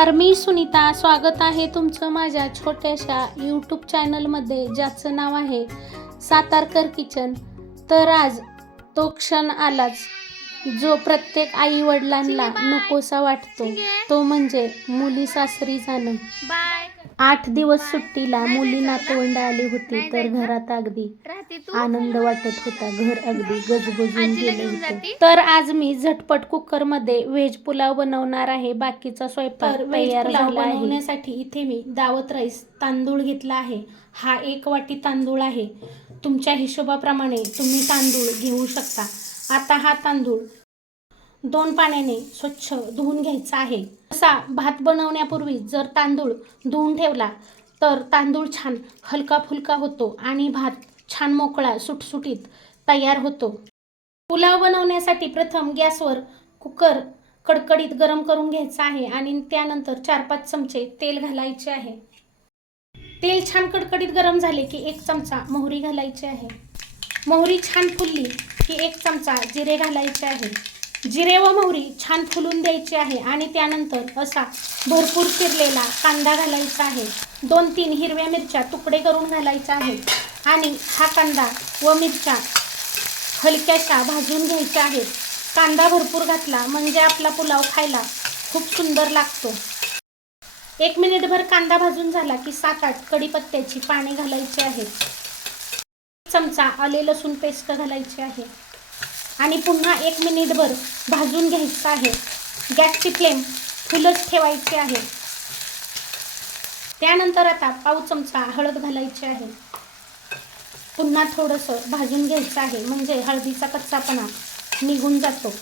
नमस्कार मी सुनीता. स्वागत आहे तुमचं माझ्या छोट्याशा यूट्यूब चॅनलमध्ये ज्याचं नाव आहे सातारकर किचन. तर आज तो क्षण आलाच. जो प्रत्येक आई वडिलांना नकोसा वाटतो तो म्हणजे मुली सासरी जाणं. बाय आठ दिवस सुट्टीला मुली नातवंड आली होती तर घरात अगदी आनंद वाटत होता घर अगदी गजबजून गेले होते. जाते? तर आज मी झटपट कुकरमध्ये व्हेज पुलाव बनवणार आहे बाकीचा स्वयंपाक तयार झाला आहे. बनवण्यासाठी इथे मी दावत राईस तांदूळ घेतला आहे. हा एक वाटी तांदूळ आहे. तुमच्या हिशोबाप्रमाणे तुम्ही तांदूळ घेऊ शकता. आता हा तांदूळ दोन पाण्याने स्वच्छ धुवून घ्यायचा आहे. असा भात बनवण्यापूर्वी जर तांदूळ धुवून ठेवला तर तांदूळ छान हलका फुलका होतो आणि भात छान मोकळा सुटसुटीत तयार होतो. पुलाव बनवण्यासाठी प्रथम गॅसवर कुकर कडकडीत गरम करून घ्यायचा आहे आणि त्यानंतर चार पाच चमचे तेल घालायचे आहे. तेल छान कडकडीत गरम झाले की एक चमचा मोहरी घालायची आहे. मोहरी छान फुलली की एक चमचा जिरे घालायचे आहे. जिरे व मोहरी छान फुलून द्यायची आहे आणि त्यानंतर असा भरपूर चिरलेला कांदा घालायचा आहे. दोन तीन हिरव्या मिरच्या तुकडे करून घालायच्या आहेत आणि हा कांदा व मिरच्या हलक्याशा भाजून घ्यायच्या आहेत. कांदा भरपूर घातला म्हणजे आपला पुलाव खायला खूप सुंदर लागतो. एक मिनिटभर कांदा भाजून झाला की सात आठ कडीपत्त्याची पाने घालायची आहेत. चमचा आले लसूण पेस्ट घालायची आहे. आणि पुन्हा एक मिनिटभर भाजून घ्यायचं आहे. गॅसची फ्लेम फुलच ठेवायची आहे. त्यानंतर आता पाव चमचा हळद घालायची आहे. पुन्हा थोडंसं भाजून घ्यायचं आहे. म्हणजे हळदीचा कच्चापणा निघून जातो.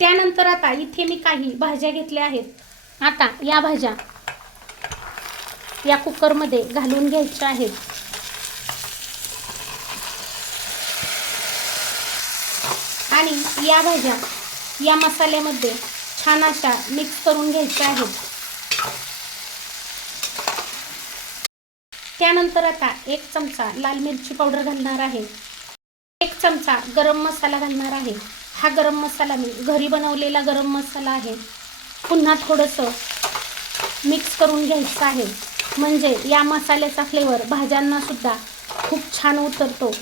त्यानंतर आता इथे मी काही भाज्या घेतल्या आहेत. आता या भाज्या या कुकरमध्ये घालून घ्यायच्या आहेत. आणि या भाज्या या मसाल्यामध्ये छान अशा मिक्स करून घ्यायच्या आहेत. त्यानंतर आता एक चमचा लाल मिरची पावडर घालणार आहे. एक चमचा गरम मसाला घालणार आहे. हा गरम मसाला मी घरी बनवलेला गरम मसाला आहे. पुन्हा थोडंसं मिक्स करून घ्यायचं आहे. म्हणजे या मसाल्याचा फ्लेवर भाज्यांनासुद्धा खूप छान उतरतो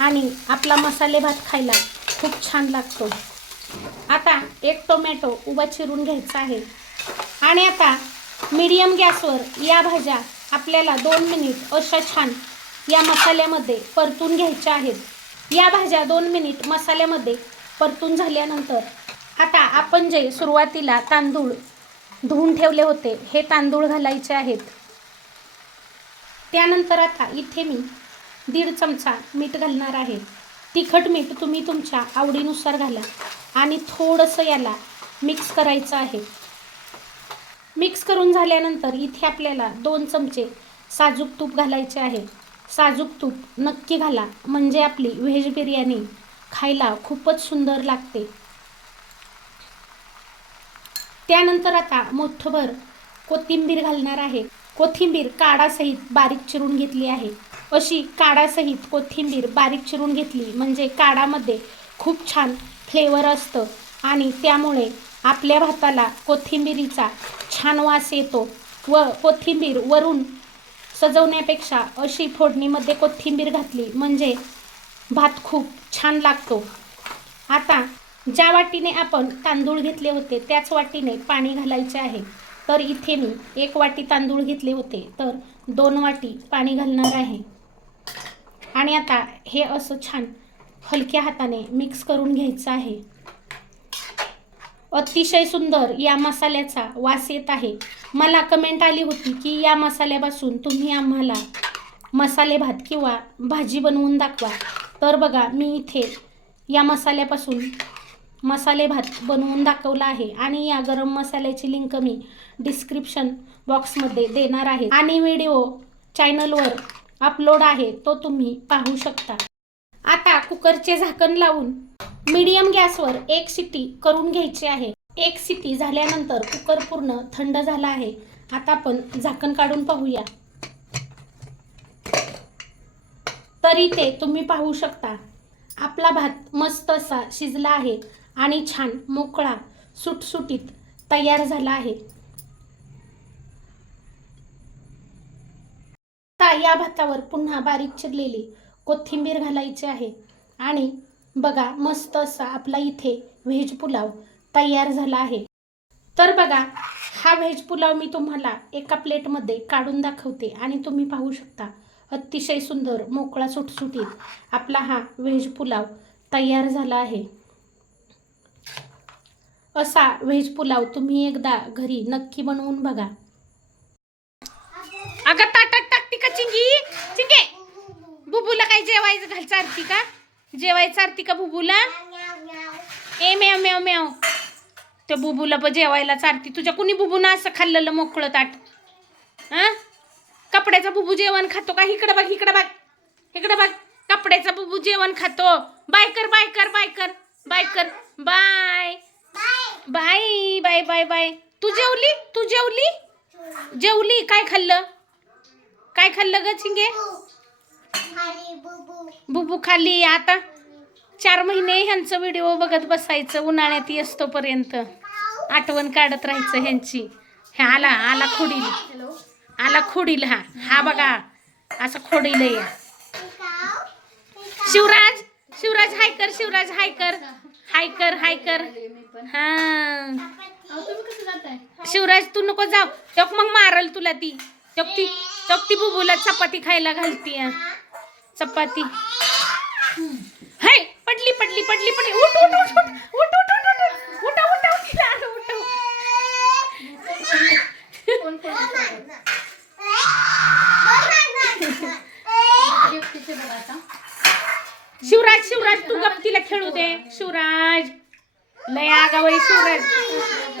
आणि आपला मसाले भात खायला खूप छान लागतो. आता एक टोमॅटो उभा चिरून घ्यायचा आहे. आणि आता मीडियम गॅसवर या भाज्या आपल्याला दोन मिनिट अशा छान या मसाल्यामध्ये परतून घ्यायच्या आहेत. या भाज्या दोन मिनिट मसाल्यामध्ये परतून झाल्यानंतर आता आपण जे सुरुवातीला तांदूळ धुवून ठेवले होते हे तांदूळ घालायचे आहेत. त्यानंतर आता इथे मी दीड चमचा मीठ घालणार आहे. तिखट मीठ तुम्ही तुमच्या आवडीनुसार घाला आणि थोडंसं याला मिक्स करायचं आहे. मिक्स करून झाल्यानंतर इथे आपल्याला दोन चमचे साजूक तूप घालायचे आहे. साजूक तूप नक्की घाला म्हणजे आपली व्हेज बिर्याणी खायला खूपच सुंदर लागते. त्यानंतर आता मोठभर कोथिंबीर घालणार आहे. कोथिंबीर काडासहित बारीक चिरून घेतली आहे. अशी काडासहित कोथिंबीर बारीक चिरून घेतली. म्हणजे काडामध्ये खूप छान फ्लेवर असतं आणि त्यामुळे आपल्या भाताला कोथिंबिरीचा छान वास येतो व कोथिंबीर वरून सजवण्यापेक्षा अशी फोडणीमध्ये कोथिंबीर घातली म्हणजे भात खूप छान लागतो. आता ज्या वाटीने आपण तांदूळ घेतले होते त्याच वाटीने पाणी घालायचे आहे. तर इथे मी एक वाटी तांदूळ घेतले होते. तर दोन वाटी पाणी घालणार आहे. आणि आता हे असं छान हलक्या हाताने मिक्स करून घ्यायचं आहे. अतिशय सुंदर या मसाल्याचा वास येत आहे. मला कमेंट आली होती की या मसाल्यापासून तुम्ही आम्हाला मसाले भात किंवा भाजी बनवून दाखवा. तर बघा मी इथे या मसाल्यापासून मसाले भात बनवून दाखवला आहे आणि या गरम मसाल्याची लिंक मी डिस्क्रिप्शन बॉक्समध्ये देणार आहे. आणि व्हिडिओ चॅनलवर अपलोड आहे तो तुम्ही पाहू शकता. आता कुकरचे झाकण लावून मीडियम गॅसवर एक सिटी करून घ्यायची आहे. एक सिटी झाल्यानंतर कुकर पूर्ण थंड झाला आहे. आता आपण झाकण काढून पाहूया. तरी ते तुम्ही पाहू शकता. आपला भात मस्त असा शिजला आहे आणि छान मोकळा सुटसुटीत तयार झाला आहे. आता या भातावर पुन्हा बारीक चिरलेली कोथिंबीर घालायची आहे. आणि बघा मस्त असा आपला इथे व्हेज पुलाव तयार झाला आहे. तर बघा हा व्हेज पुलाव मी तुम्हाला एका प्लेटमध्ये काढून दाखवते आणि तुम्ही पाहू शकता. अतिशय सुंदर मोकळा सुटसुटीत आपला हा व्हेज पुलाव तयार झाला आहे. असा व्हेज पुलाव तुम्ही एकदा घरी नक्की बनवून बघा. अगं चिंगी चिंगे. बुबूला काय जेवायचं घाल चारती का? जेवायचं आरती का बुबूला? ए म्याव म्याव म्याव. त्या बुबूला पण जेवायला चारती तुझ्या कुणी बुबूनं असं खाल्लेलं मोकळं ताट? हा? कपड्याचा बुबू जेवण खातो का? इकडं बघ इकडं बघ. इकडं बघ. कपड्याचा बुबू जेवण खातो. बाय कर बाय कर बाय कर. बाय कर. Bye. Bye bye bye bye. तू जेवली? तू जेवली? जेवली? काय खाल्लं? काय खाल्लं ग चिंगे? बुबू खाल्ली. आता चार महिने ह्यांचं व्हिडिओ बघत बसायचं. उन्हाळ्यात येस्तोपर्यंत आठवण काढत राहायचं ह्यांची. हे आला आला खोडील. आला खोडील हा. हा बघा असं खोडील या. शिवराज शिवराज हाय कर शिवराज हाय कर. हाय कर हाय कर. हा. शिवराज तू नको जाऊ. मग मारल तुला ती. तक ती ती बुबूला चपाती खायला घालती चपाती. हाय पडली पडली पडली पडली. उठ उठ उठ उठ उठ उठ उठ उठ. उठ उठ उठ उठ आलं, उठ. शिवराज शिवराज तू गप तिला खेळू दे. शिवराज. लय आगावई शिवराज.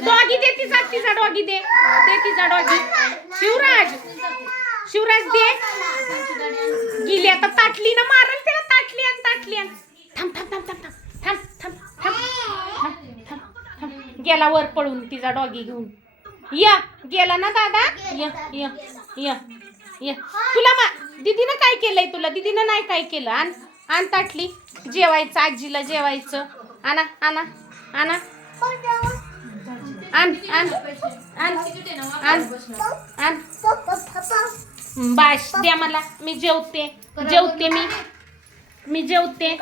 डॉगी दे तिचा तिचा डॉगी दे. तिचा डॉगी शिवराज. शिवराज दे गेली आता ताटली ना मारल त्याला ताटली आणि ताटली आणि थांब थांब थांब थांब थांब थांब थांब थांब थांब थांब गेला वर पळून तिचा डॉगी घेऊन या गेला ना दादा या या या या तुला मा दिदीनं काय केलंय तुला दिदीनं नाही काय केलं आण आण ताटली जेवायचं आजीला जेवायचं आणा आणा आणा आण आण आण आण आण बाश द्या मला. मी जेवते. जेवते मी. मी जेवते.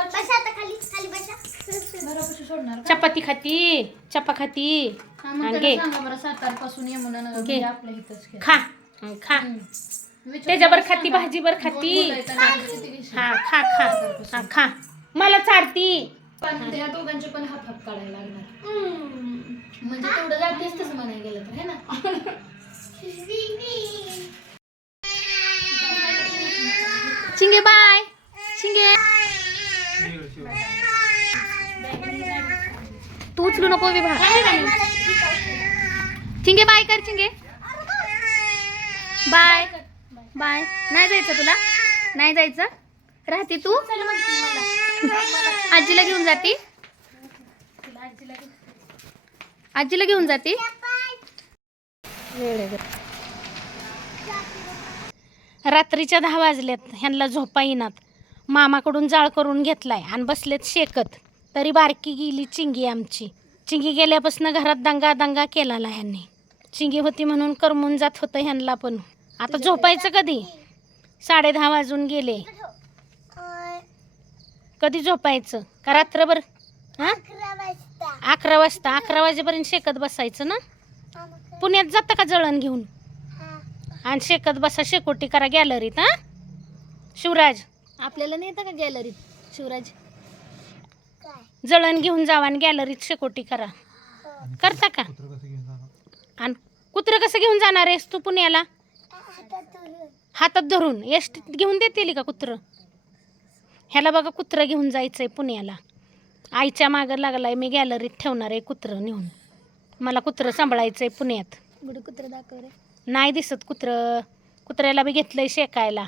चपाती खाती. चपा खाती. घे. सातारपासून यमुनानगर घे. म्हणजे आपल्या इथंच खेळ. खा. हं, खा. विचार- त्याच्यावर खाती भाजीवर खाती. बोलायचं नाही, किती किती- हा खा खा. हा खा. मला चारती. पण त्या दोघांचे पण हात हात काढायला लागणार. म्हणजे तेवढं जातेच तसं म्हणायला गेलं तर है ना चिंगे बाय चिंगे तू उचलू नको विभा चिंगे बाय कर चिंगे. बाय. बाय. नाही जायचं तुला? नाही जायचं? राहते तू? आजीला घेऊन जाते? आजीला घेऊन जाते? रात्रीच्या दहा वाजल्यात ह्यांना झोपा येणार मामाकडून जाळ करून घेतलाय आणि बसलेत शेकत. तरी बारकी गेली चिंगी आमची. चिंगी गेल्यापासून घरात दंगा दंगा केलेला ह्यांनी. चिंगी होती म्हणून करमून जात होतं ह्यांना पण. आता झोपायचं कधी? साडे दहा वाजून गेले. कधी झोपायचं? का रात्रभर? हा? अकरा वाजता. अकरा वाजेपर्यंत शेकत बसायचं ना? पुण्यात जातं का जळण घेऊन? आणि शेकत बसा शेकोटी करा गॅलरीत हा? शिवराज. आपल्याला नेतं का गॅलरीत शिवराज? जळण घेऊन जावा आणि गॅलरीत शेकोटी करा. करता का? आणि कुत्रं कसं घेऊन जाणार आहेस तू पुण्याला? हातात धरून. एसटीत घेऊन देतील का कुत्रं? ह्याला बघा कुत्रं घेऊन जायचंय पुण्याला. आईच्या मागं लागलाय मी गॅलरीत ठेवणार आहे कुत्रं नेऊन. मला कुत्रं सांभाळायचंय पुण्यात. बुडू कुत्र दाखव रे. नाही दिसत कुत्रं. कुत्र्याला बी घेतलंय शेकायला.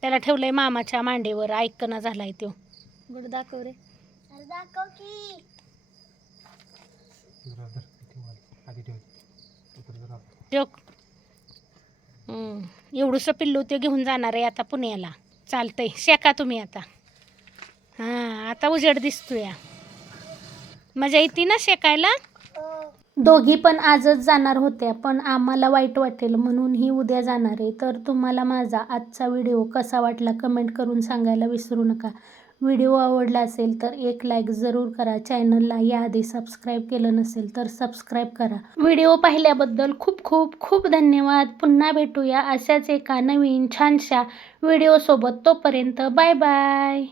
त्याला ठेवलंय मामाच्या मांडीवर. ऐकणं झालाय तो बुडू दाखव रे. दाखव की. एवढंसं पिल्लू ते घेऊन जाणार आहे आता पुण्याला. चालतंय. शेका तुम्ही आता. हां आता उजेड दिसतोय. मजा येते ना शेकायला? दोघी पण आजच जाणार होत्या पण आम्हाला वाईट वाटेल म्हणून ही उद्या जाणार आहे. तर तुम्हाला माझा आजचा व्हिडिओ कसा वाटला कमेंट करून सांगायला विसरू नका. व्हिडिओ आवडला असेल तर एक लाईक जरूर करा. चॅनलला याआधी सबस्क्राईब केलं नसेल तर सबस्क्राईब करा. व्हिडिओ पाहिल्याबद्दल खूप खूप खूप धन्यवाद. पुन्हा भेटूया अशाच एका नवीन छानशा व्हिडिओसोबत. तोपर्यंत बाय बाय.